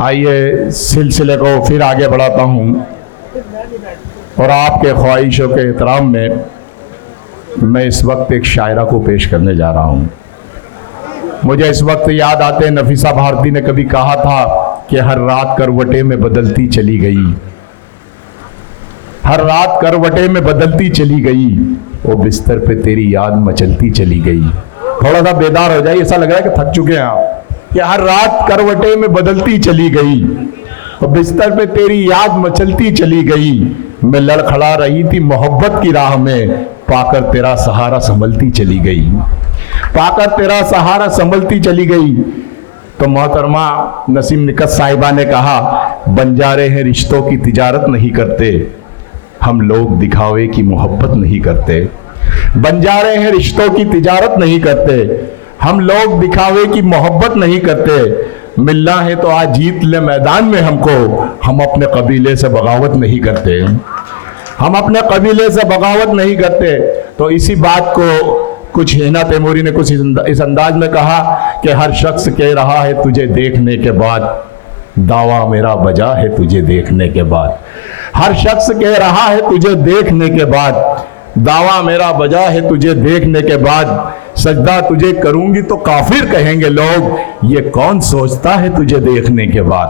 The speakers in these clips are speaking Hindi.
आइए सिलसिले को फिर आगे बढ़ाता हूँ और आपके ख्वाहिशों के एहतराम में मैं इस वक्त एक शायरा को पेश करने जा रहा हूँ। मुझे इस वक्त याद आते हैं, नफीसा भारती ने कभी कहा था कि हर रात करवटें में बदलती चली गई, हर रात करवटें में बदलती चली गई, वो बिस्तर पे तेरी याद मचलती चली गई। थोड़ा सा बेदार हो जाइए, ऐसा लग रहा है कि थक चुके हैं आप। कि हर रात करवटें में बदलती चली गई और बिस्तर पे तेरी याद मचलती चली गई। मैं लड़खड़ा रही थी मोहब्बत की राह में, पाकर तेरा सहारा संभलती चली गई, पाकर तेरा सहारा संभलती चली गई। तो मोहतरमा नसीम निकत साहिबा ने कहा, बंजारे हैं रिश्तों की तिजारत नहीं करते, हम लोग दिखावे की मोहब्बत नहीं करते। बंजारे हैं रिश्तों की तिजारत नहीं करते, हम लोग दिखावे की मोहब्बत नहीं करते। मिलना है तो आज जीत ले मैदान में हमको, हम अपने कबीले से बगावत नहीं करते, हम अपने कबीले से बगावत नहीं करते। तो इसी बात को कुछ हिना तैमूरी ने कुछ इस अंदाज में कहा कि हर शख्स कह रहा है तुझे देखने के बाद, दावा मेरा बजा है तुझे देखने के बाद। हर शख्स कह रहा है तुझे देखने के बाद, दावा मेरा बजा है तुझे देखने के बाद। सजदा तुझे करूंगी तो काफिर कहेंगे लोग, ये कौन सोचता है तुझे देखने के बाद,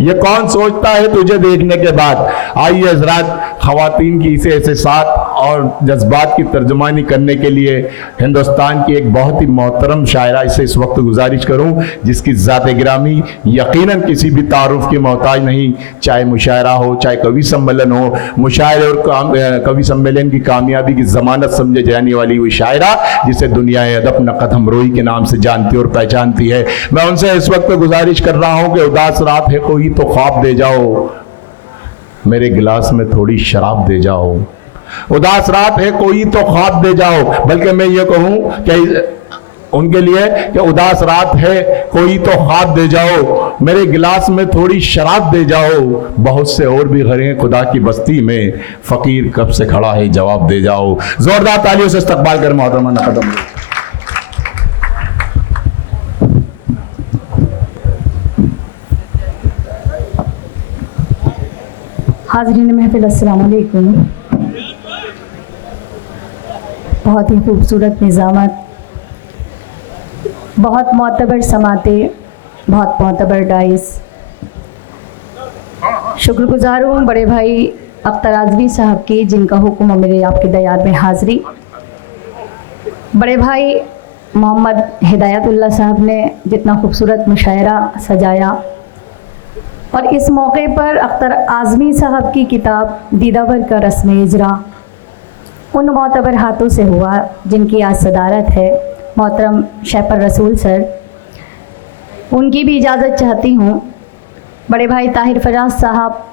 ये कौन सोचता है तुझे देखने के बाद। आइए हज़रात, ख़वातीन की इसे एहसास और जज्बात की तर्जुमानी करने के लिए हिंदुस्तान की एक बहुत ही मोहतरम शायरा से इस वक्त गुजारिश करूं, जिसकी ज़ात गिरामी यकीनन किसी भी तारुफ की मोहताज नहीं, चाहे मुशायरा हो चाहे कवि सम्मेलन हो। मुशायरे और कवि सम्मेलन की कामयाबी की ज़मानत समझे जाने वाली वो शायरा जिसे दुनिया अदब नक़द हमरोई के नाम से जानती और पहचानती है। मैं उनसे इस वक्त गुजारिश कर रहा हूँ कि उदास रात है कोई तो ख्वाब दे जाओ, मेरे गिलास में थोड़ी शराब दे जाओ। उदास रात है कोई तो ख्वाब दे जाओ, बल्कि मैं ये कहूं कि उनके लिए कि उदास रात है कोई तो ख्वाब दे जाओ, मेरे गिलास में थोड़ी शराब दे जाओ। बहुत से और भी घर हैं खुदा की बस्ती में, फकीर कब से खड़ा है जवाब दे जाओ। जोरदार तालियों से इस्तकबाल कर मोहतरमा नक़दम। हाज़रीन महफ़िल अस्सलाम वालेकुम। बहुत ही खूबसूरत निज़ामत, बहुत मोतबर समाते, बहुत मोतबर डाइस। शुक्रगुज़ार हूँ बड़े भाई अख्तर आज़मी साहब की, जिनका हुक्म मेरे आपके दयार में हाज़री। बड़े भाई मोहम्मद हिदायतुल्लाह साहब ने जितना खूबसूरत मुशायरा सजाया, और इस मौके पर अख्तर आज़मी साहब की किताब दीदावर का रस्म इजरा उन मोतबर हाथों से हुआ जिनकी आज सदारत है मोहतरम शैपर रसूल सर। उनकी भी इजाज़त चाहती हूँ। बड़े भाई ताहिर फराज साहब,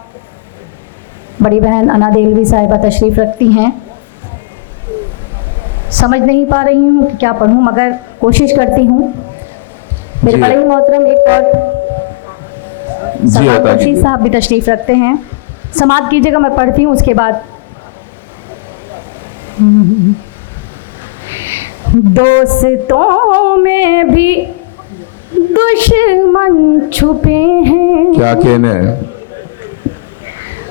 बड़ी बहन अना देलवी साहिबा तशरीफ़ रखती हैं। समझ नहीं पा रही हूँ कि क्या पढ़ूँ, मगर कोशिश करती हूँ। मेरे बड़े ही मोहतरम एक और खुर्शीद साहब भी तशरीफ रखते हैं। समात कीजिएगा, मैं पढ़ती हूँ उसके बाद। दोस्तों में भी दुश्मन छुपे हैं, क्या कहना है,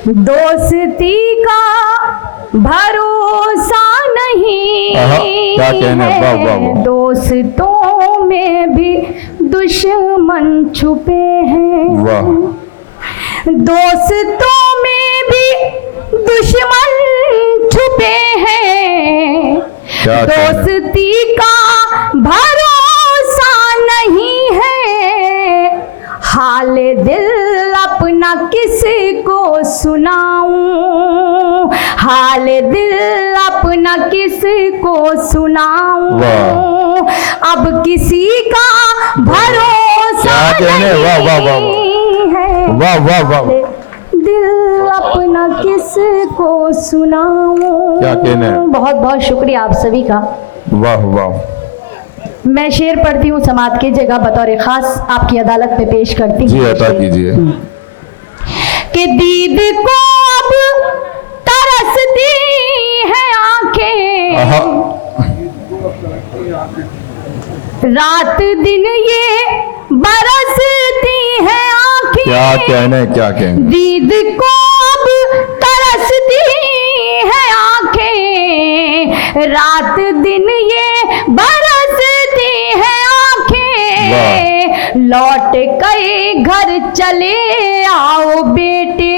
दोस्ती का भरोसा नहीं क्या कहना है। वाह वाह वाह। दोस्तों में भी दुश्मन छुपे हैं, वाह। दोस्तों में भी दुश्मन छुपे हैं, दोस्ती का भरोसा नहीं है। हाल दिल अपना किसी को सुनाऊं, हाल दिल अपना किसी को सुनाऊं, अब किसी का भरोसा नहीं है। वाह वाह वाह। दिल अपना किसी को सुनाऊं। क्या कहना है। बहुत बहुत शुक्रिया आप सभी का। वाह वाह। मैं शेर पढ़ती हूँ, समात की जगह बतौर खास आपकी अदालत में पेश करती हूँ। जी अता कीजिए। कि दीद को अब तरसती है आंखें, रात दिन ये बरसती है क्या कहने क्या कहने। दीद को अब तरसती है आंखें, रात दिन ये बरसती है आंखें, लौट के घर चले आओ बेटे,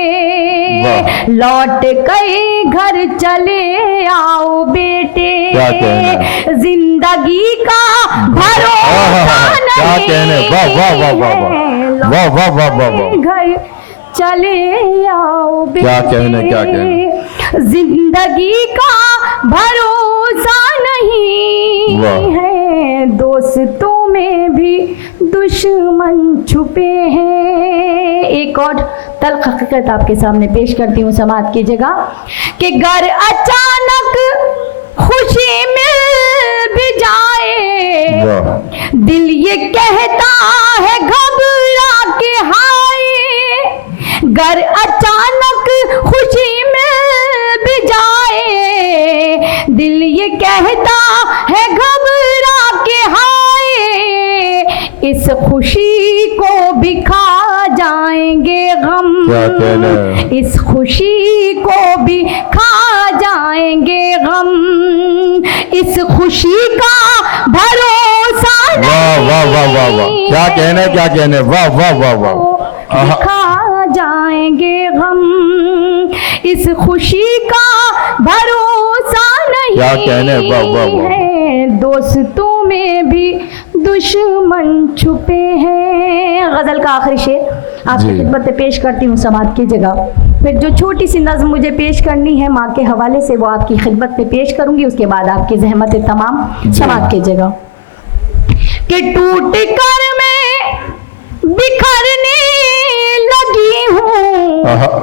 लौट के घर चले आओ बेटे, क्या कहना। जिंदगी का भरोसा क्या नहीं कहने। वाह वाह वाह वाह वाह वाह वाह वाह वाह वाह। घर चले आओ बेटे, क्या कहने क्या कहने। जिंदगी का भरोसा नहीं वाह। है, दोस्तों में भी दुश्मन छुपे हैं। एक और तल्ख हकीकत आपके सामने पेश करती हूँ, समात कीजिएगा कि घर अचानक खुशी मिल भी जाए, वाह। दिल ये कहता है घबरा के हाय, घर अचानक खुशी मिल भी जाए, दिल ये कहता है घबरा के हाय, इस खुशी को भी खा जाएंगे गम, क्या कहना। इस खुशी को भी खा जाएंगे गम, इस खुशी का भरोसा वाह वाह वाह वाह वाह। क्या कहने क्या कहने। वाह वाह वाह वाह। खा जाएंगे गम, इस खुशी का भरोसा नहीं क्या कहने। वाह वाह वाह। है, दोस्तों में भी दुश्मन छुपे हैं। गजल का आखिरी शेर आपकी जी। खिदमत में पेश करती हूँ, समात कीजिएगा। फिर जो छोटी सी नज़्म मुझे पेश करनी है माँ के हवाले से वो आपकी खिदमत में पेश करूंगी, उसके बाद आपकी जहमत तमाम जी। समात कीजिएगा। कि टूट कर मैं बिखरने लगी हूँ,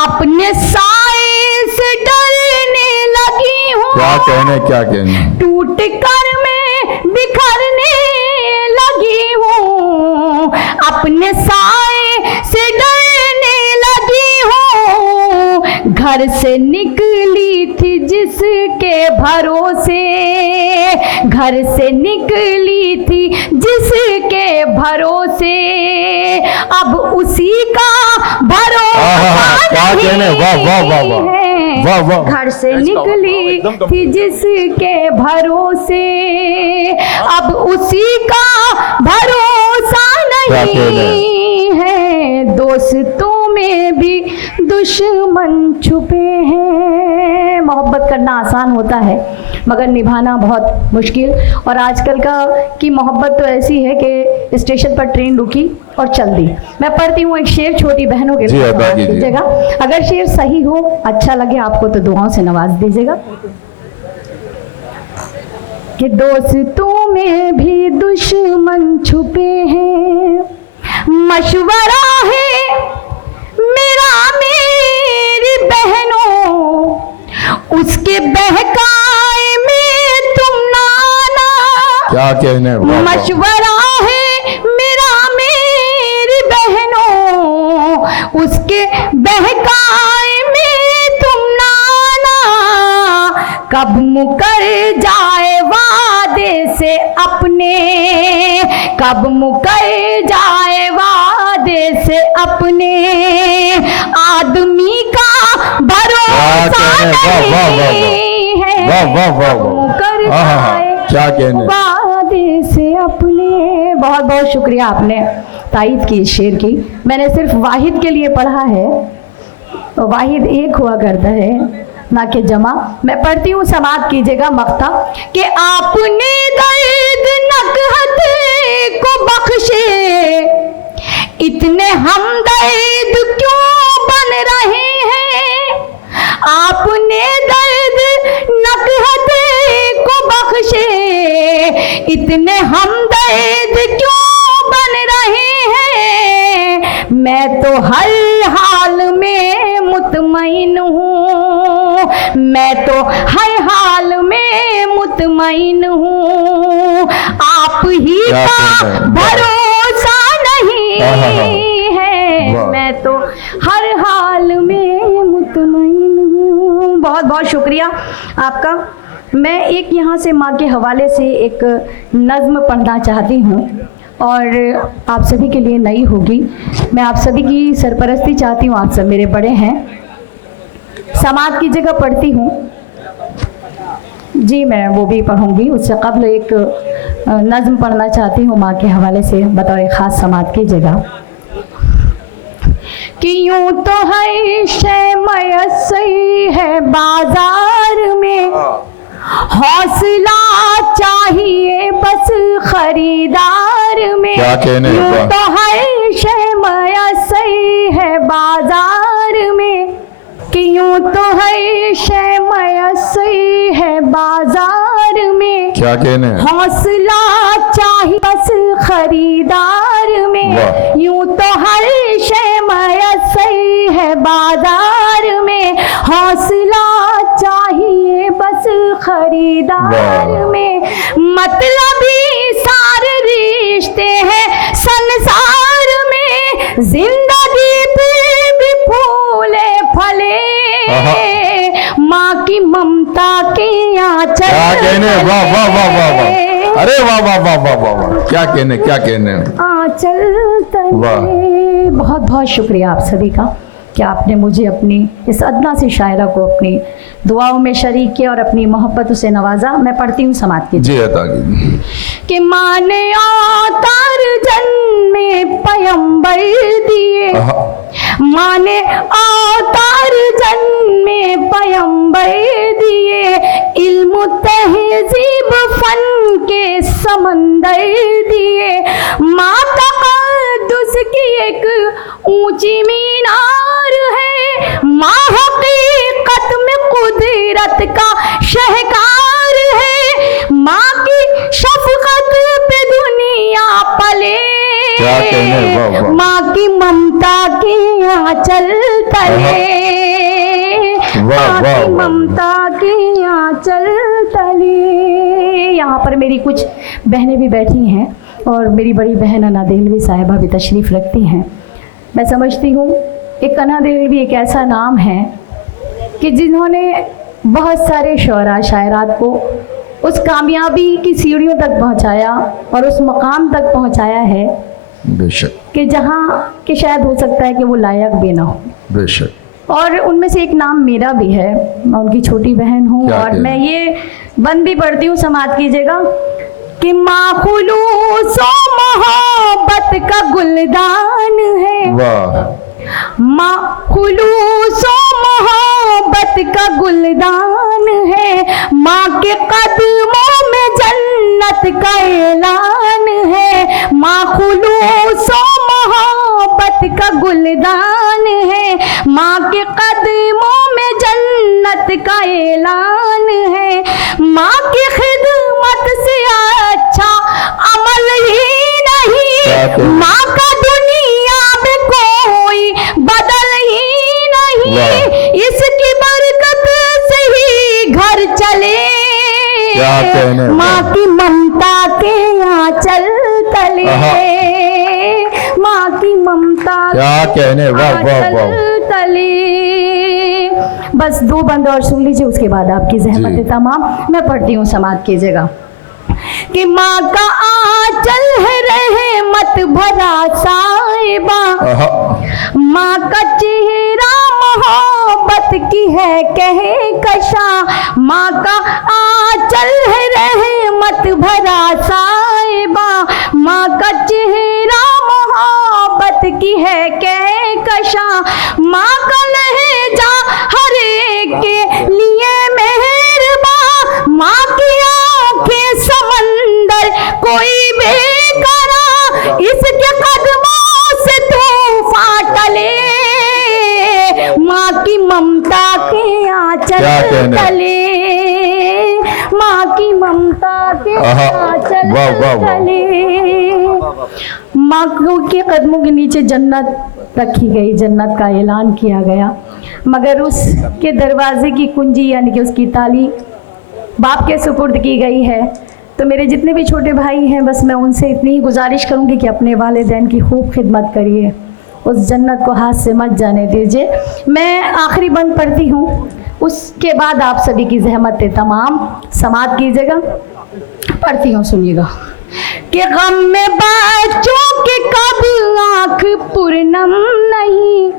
अपने साए से डरने लगी हूँ, क्या कहने क्या कहने। टूट कर मैं बिखरने लगी हूँ, अपने साए से डरने लगी हूँ, घर से निकली थी जिसके भरोसे, घर से निकली थी जिसके भरोसे, अब उसी का भरोसा क्या कहने। वाह वाह वाह वाह वाह वाह। घर से निकली थी जिसके भरोसे, अब उसी का भरोसा नहीं है, दोस्तों में भी दुश्मन छुपे हैं। मोहब्बत करना आसान होता है मगर निभाना बहुत मुश्किल, और आजकल का की मोहब्बत तो ऐसी है कि स्टेशन पर ट्रेन रुकी और चल दी। मैं पढ़ती हूँ एक शेर छोटी बहनों के जी, लिए, अदा कीजिए। कीजिएगा। अगर शेर सही हो, अच्छा लगे आपको तो दुआओं से नवाज दीजिएगा। कि दोस्तों में भी दुश्मन छुपे हैं, मशवरा है मेरा मेरी बहनों, उसके बहकाए में तुम ना आना। क्या कहने। वाह वाह। मशवरा है मेरा मेरी बहनों, उसके बहकाए में तुम ना आना। कब मुकर जाए वादे से अपने, कब मुकर जाए वादे से अपने, आदमी का भरोसा नहीं है, वाह वाह वाह वाह। मुकर हाँ, क्या कहने। वादे से अपने। बहुत बहुत शुक्रिया आपने तारीफ की इस शेर की। मैंने सिर्फ वाहिद के लिए पढ़ा है, वाहिद एक हुआ करता है ना कि जमा। मैं पढ़ती हूँ, समात कीजिएगा मक्ता। कि आपने दर्द नकहत को बख्शे, इतने हमदर्द क्यों बन रहे हैं। आपने दर्द नकहत को बख्शे, इतने हमदर्द क्यों बन रहे हैं। मैं तो हर हाल में मुतमईन हूँ, मैं तो हर हाल में मुतमईन हूँ। आप ही का भरोसा नहीं है, मैं तो हर हाल में मुतमईन हूँ। बहुत बहुत शुक्रिया आपका। मैं एक यहाँ से माँ के हवाले से एक नज़्म पढ़ना चाहती हूँ। और आप सभी के लिए नई होगी। मैं आप सभी की सरपरस्ती चाहती हूँ, आप सब मेरे बड़े हैं, समाज की जगह पढ़ती हूँ जी, मैं वो भी पढ़ूंगी। उससे कबल एक नज़्म पढ़ना चाहती हूँ माँ के हवाले से बतौर ख़ास समाज की जगह कि यूं तो है शय मयस्सर है बाजार में, हौसला चाहिए बस खरीदार में। क्या कहने यूं तो है शय मयस्सर है बाजार में, कि यूं तो है शय मयस्सर है बाजार में, क्या कहने, हौसला चाहिए बस खरीदार में। यूं तो हर शय मयस्सर है बाजार में, हौसला चाहिए बस खरीदार में। मतलबी सारे रिश्ते हैं संसार में, जिंदगी पे भी फूले फले माँ की ममता के आंचल। क्या कहने, वाह वाह वाह वाह वाह, अरे वाह वाह वाह वाह वाह वाह, क्या कहने, क्या कहने, आंचल तले। बहुत बहुत शुक्रिया आप सभी का कि आपने मुझे अपनी इस अदना सी शायरा को अपनी दुआओं में शरीक किया और अपनी मोहब्बत से नवाजा। मैं पढ़ती हूँ समाज की जी अता कि माने अवतार जन्मे पयंबर दिए, माने अवतार जन्मे पयंबर दिए, इल्म तहजीब फन के समंदर दिए। माँ तक़द्दुस की एक ऊंची मीनार है, माँ हकीकत में कुदरत का शहकार है, माँ की शफकत पे दुनिया पले, माँ की ममता के आंचल तले, माँ की ममता के आंचल तले। यहाँ पर मेरी कुछ बहनें भी बैठी हैं और मेरी बड़ी बहन अना देलवी साहिबा भी तशरीफ़ रखती हैं। मैं समझती हूँ एक अना देलवी एक ऐसा नाम है कि जिन्होंने बहुत सारे शोरा शायरात को उस कामयाबी की सीढ़ियों तक पहुँचाया और उस मकाम तक पहुँचाया है बेशक कि जहाँ कि शायद हो सकता है कि वो लायक भी ना हो। बेशक। और उनमें से एक नाम मेरा भी है, मैं उनकी छोटी बहन हूँ और मैं ये बंद भी पढ़ती हूँ समाज कीजिएगा कि माँ खुलूस मोहब्बत का गुलदान है, माँ खुलूस मोहब्बत का गुलदान है, माँ के कदमों में जन्नत का ऐलान है, माँ खुलूस मोहब्बत का गुलदान है, माँ के कदमों में जन्नत का ऐलान है। माँ की खिदमत से अच्छा अमल ही नहीं, माँ का दुनिया में कोई बदल ही नहीं, इसकी बरकत से ही घर चले, माँ की ममता के आंचल तले, माँ की ममता के आंचल तले। बस दो बंद और सुन लीजिए, उसके बाद आपकी ज़हमत तमाम। मैं पढ़ती हूँ समाज की जगह कि माँ का आंचल है रहमत भरा साहिबा, माँ का चेहरा मोहब्बत की है कहे कशा, माँ का आंचल है रहमत भरा साहिबा, माँ का चेहरा मोहब्बत की है कहे कशा, माँ का लहजा हर एक के लिए मेहरबान, माँ की आंखें समंदर कोई बेकरार, इसके कदमों से तूफान टले, माँ की ममता के आंचल तले, माँ की ममता के आंचल तले। माँ के कदमों के नीचे जन्नत रखी गई, जन्नत का ऐलान किया गया, मगर उसके दरवाजे की कुंजी यानी कि उसकी ताली बाप के सुपुर्द की गई है। तो मेरे जितने भी छोटे भाई हैं, बस मैं उनसे इतनी ही गुजारिश करूंगी कि अपने वालिदैन की खूब खिदमत करिए, उस जन्नत को हाथ से मत जाने दीजिए। मैं आखिरी बंद पढ़ती हूँ, उसके बाद आप सभी की ज़हमत तमाम समात कीजिएगा। पढ़ती हूँ, सुनिएगा। कि गम में बच्चों के कब आंख पूर्णम नहीं,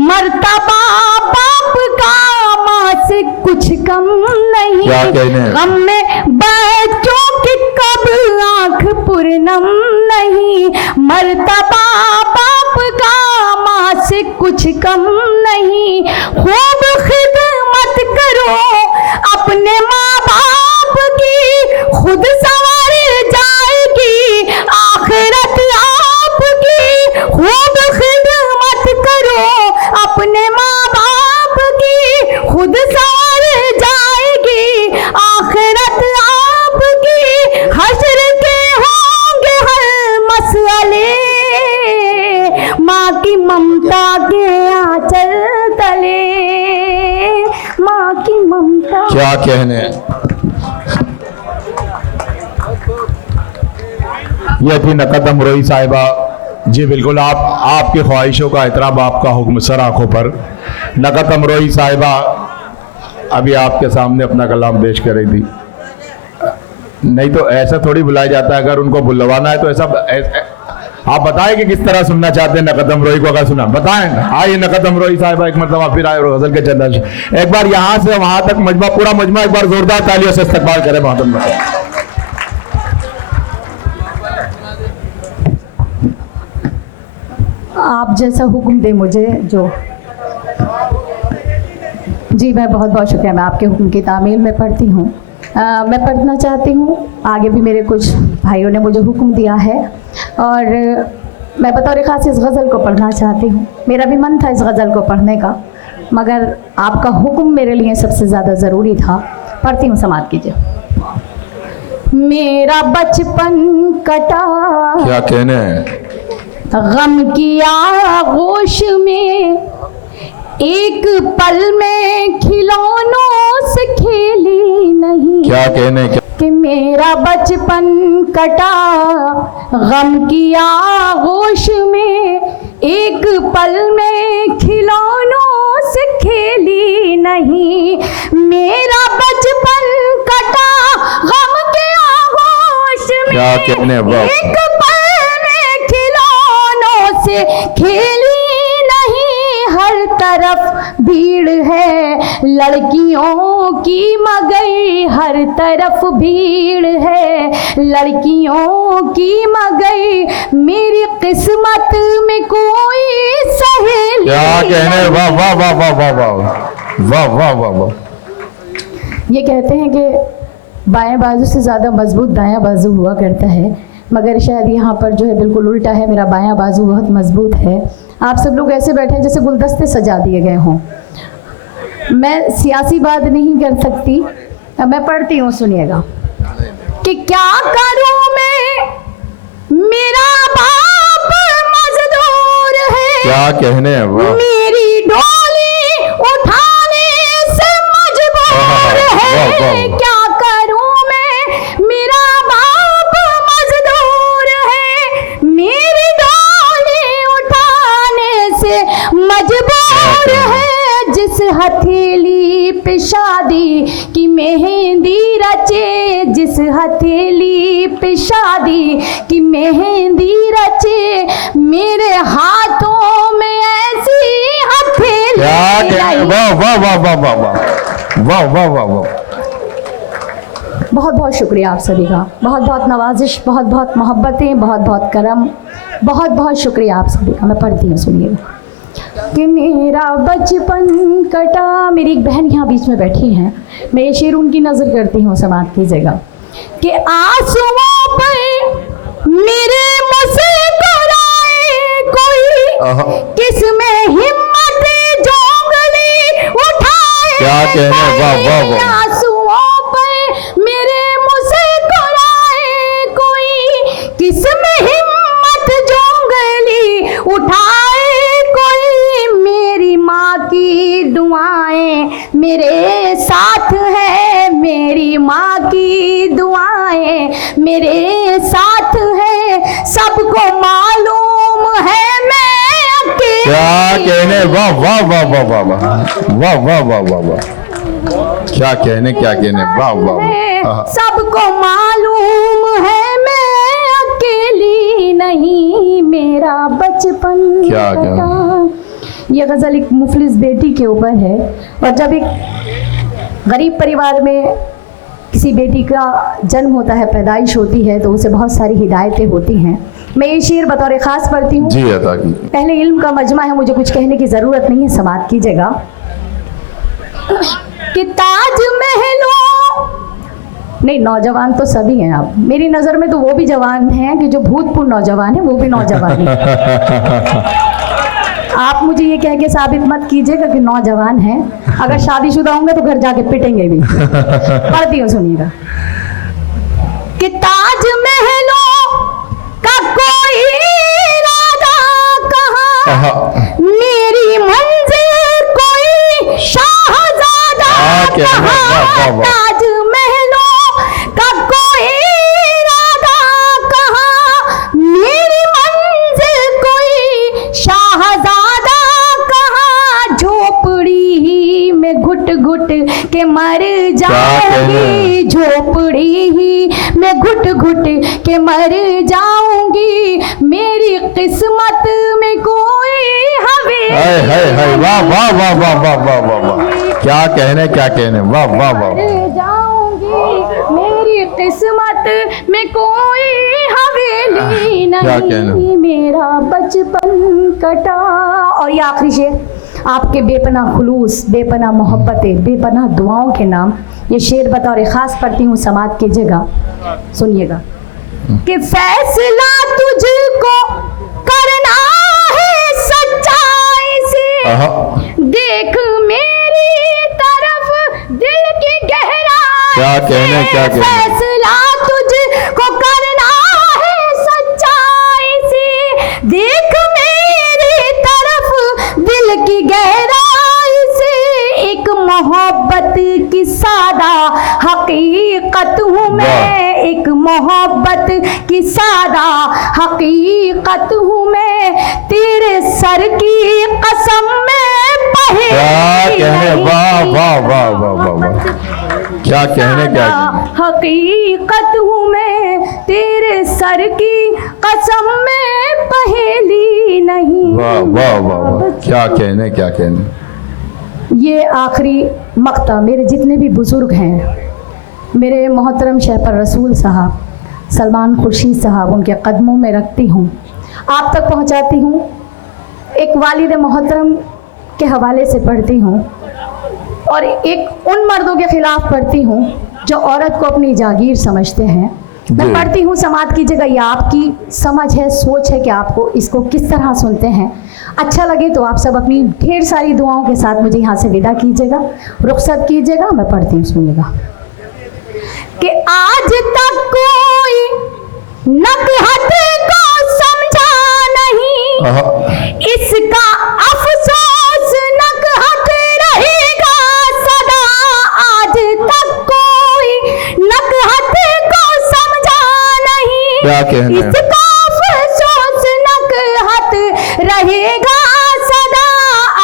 मर्तबा बाप का माँ से कुछ कम नहीं। क्या कहने हैं? गम में बच्चों की कब आंख पूर्णम नहीं, मर्तबा बाप का माँ से कुछ कम नहीं। खूब खिदमत करो अपने माँ बाप की, खुद संवर जाएगी आखिरत आपकी। खूब खिदमत करो अपने माँ बाप की, खुद संवर जाएगी आखिरत आपकी। हश्र के होंगे हर मसले, माँ की ममता के आंचल तले, माँ की ममता। क्या कहने। यह थी नकद अमरोही साहिबा जी। बिल्कुल आपकी ख्वाहिशों का एहतराम, आपका हुक्म सर आंखों पर। नकद अमरोही साहिबा अभी आपके सामने अपना कलाम पेश कर रही थी। नहीं तो ऐसा थोड़ी बुलाया जाता है, अगर उनको बुलवाना है तो ऐसा आप बताएं कि किस तरह सुनना चाहते हैं नकद अमरोही को। अगर सुना बताएं। आइए नकद अमरोही साहिबा एक मरतबा फिर आए और गजल के चंद एक बार यहाँ से वहां तक मजमा, पूरा मजमा एक बार जोरदार तालियों से इस्तकबाल करें मोहतरम। आप जैसा हुक्म दे मुझे जो। जी मैं बहुत बहुत शुक्रिया। मैं आपके हुक्म की तामील में पढ़ती हूँ। मैं पढ़ना चाहती हूँ। आगे भी मेरे कुछ भाइयों ने मुझे हुक्म दिया है और मैं बतौर ख़ास इस गज़ल को पढ़ना चाहती हूँ। मेरा भी मन था इस गज़ल को पढ़ने का, मगर आपका हुक्म मेरे लिए सबसे ज़्यादा ज़रूरी था। पढ़ती हूँ, समाअत कीजिए। मेरा बचपन कटा क्या कहने हैं। गम की आगोश में, एक पल में खिलौनों से खेली नहीं। क्या कहने कि मेरा बचपन कटा गम की आगोश में, एक पल में खिलौनों से खेली नहीं। मेरा बचपन कटा गम के आगोश में, क्या कहने वाह। एक पल में खिलौनों से खेली नहीं। हर तरफ भीड़ है लड़कियों की मगर, हर तरफ भीड़ है लड़कियों की मगर, मेरी किस्मत में कोई सहेली। क्या कहने। वाह वाह वाह वाह वाह वाह वाह वाह वाह वाह। ये कहते हैं कि बाएं बाजू से ज़्यादा मजबूत दायां बाजू हुआ करता है, मगर शायद यहाँ पर जो है बिल्कुल उल्टा है। मेरा बायां बाजू बहुत मजबूत है। आप सब लोग ऐसे बैठे हैं जैसे गुलदस्ते सजा दिए गए हों। मैं सियासी बात नहीं कर सकती। अब मैं पढ़ती हूँ, सुनिएगा। कि क्या करूँ मैं, मेरा बाप मजदूर है। क्या कहने हैं। वाह मेरी डोली उठाने से मजबूर है। क्या करूं मैं, मेरा बाप मजदूर है। मेरी डोली उठाने से मजबूर है। जिस हथेली पे शादी की मेहंदी रचे, जिस हथेली पे शादी की मेहंदी रचे, मेरे हाथों में ऐसी हथेली। क्या कहने। वाह वाह वाह वाह वाह वाह वाह वाह वाह वाह। बहुत बहुत शुक्रिया आप सभी का। बहुत बहुत नवाजिश, बहुत बहुत मोहब्बतें, बहुत बहुत करम, बहुत बहुत शुक्रिया आप सभी का। मैं पढ़ती हूँ, सुनिएगा। कि मेरा बचपन कटा। मेरी एक बहन यहाँ बीच में बैठी हैं, मैं ये शेर उनकी नज़र करती हूँ, समाअत कीजिएगा। कि आंसुओं पर मेरे मुस्कुराए कोई, किसमें हिम्मत जोंगली उठाए। क्या कहने। वाह वाह वाह। आंसुओं पर मेरे मुस्कुराए कोई, किसमें हिम्मत जोंगली उठाए कोई। मेरी माँ की दुआएं मेरे साथ है, मेरी माँ की दुआएं मेरे साथ है। सबको मालूम है मैं अकेली। क्या कहने। वाह वाह वाह वाह वाह वाह वाह वाह वाह वाह वाह। क्या कहने। क्या कहने। वाह वाह। सबको मालूम है बचपन क्या क्या? कटा। ये गज़ल एक मुफलिस बेटी के ऊपर है, और जब एक गरीब परिवार में किसी बेटी का जन्म होता है, पैदाइश होती है, तो उसे बहुत सारी हिदायतें होती हैं। मैं ये शेर बतौर ख़ास पढ़ती हूँ। जी अता की। पहले इल्म का मजमा है, मुझे कुछ कहने की ज़रूरत नहीं है, समात कीजिएगा। कि ताज महलों, नहीं नौजवान तो सभी हैं, आप मेरी नज़र में तो वो भी जवान हैं कि जो भूतपूर्व नौजवान है, वो भी नौजवान है। आप मुझे ये कह के साबित मत कीजिएगा कि नौजवान हैं। अगर शादीशुदा होंगे तो घर जाके पिटेंगे भी। पढ़ती हूँ, सुनिएगा। कि ताज महलों का कोई इरादा कहाँ, मेरी मंजिल कोई शाहजादा कहाँ। ताज महलों का कोई इरादा कहाँ, मेरी मंजिल कोई शाहजादा कहाँ। झोपड़ी ही में घुट घुट के मर जाऊंगी, झोपड़ी ही मैं घुट घुट के मर जाऊंगी। मेरी किस्मत में कोई हवेली, वाह वाह वाह वाह वाह वाह वाह वाह, क्या कहने क्या कहने, वाह वाह वाह। मर जाऊंगी, मेरी किस्मत में कोई हवेली क्या कहना? नहीं, मेरा बचपन कटा। और ये आखिरी शेर, आपके बेपनाह खुलूस, बेपनाह मोहब्बतें, बेपनाह दुआओं के नाम, ये शेर बतौर ख़ास पढ़ती हूँ, समात कीजिएगा, सुनिएगा। कि फैसला तुझको करना है सच्चाई से, देख मेरी तरफ दिल की गहराई। क्या कहने क्या कहने? फैसला तुझको करना है सच्चाई से, देख मेरी तरफ दिल की गहराई से। एक मोहब्बत की सादा हकीकत हूँ मैं, एक मोहब्बत की सादा हकीकत हूँ मैं। तेरे सर की कसम में पहले क्या कहने, वाह वाह वाह वाह वाह वाह, क्या कहने क्या कहने। हकीकत हूँ मैं, तेरे सर की कसम में पहेली नहीं। वाह वाह वाह वाह, क्या कहने क्या कहने। ये आखिरी मक्ता मेरे जितने भी बुज़ुर्ग हैं, मेरे मोहतरम शहपर रसूल साहब, सलमान खुर्शीद साहब, उनके कदमों में रखती हूँ, आप तक पहुँचाती हूँ। एक वालिद मोहतरम के हवाले से पढ़ती हूँ, और एक उन मर्दों के ख़िलाफ़ पढ़ती हूँ जो औरत को अपनी जागीर समझते हैं। मैं पढ़ती हूँ, समात कीजिएगा। ये आपकी समझ है, सोच है कि आपको इसको किस तरह सुनते हैं। अच्छा लगे तो आप सब अपनी ढेर सारी दुआओं के साथ मुझे यहाँ से विदा कीजिएगा, रुखसत कीजिएगा। मैं पढ़ती हूँ, सुनिएगा। कि आज तक कोई नकहत को समझा नहीं, इसका अफसोस नकहत रहेगा सदा। आज तक कोई नकहत को समझा नहीं, क्या कहना है? इसका अफसोस नकहत रहेगा सदा।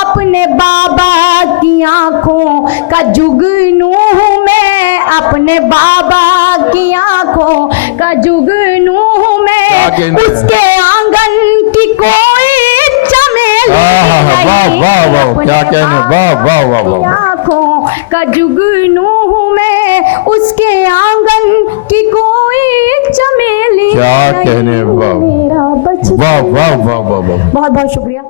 अपने बाबा की आंखों का जुगनू हूँ मैं, अपने बाबा की आंखों का जुगनू हूँ मैं। उसके आंगन की कोई चमेली वाह वाह वाह, क्या कहने, वाह वाह वाह वाह, आंखों का जुगनू हूँ मैं, उसके आंगन की कोई चमेली क्या कहने, वाह मेरा बचपन। वाह वाह वाह वाह वाह, बहुत बहुत शुक्रिया।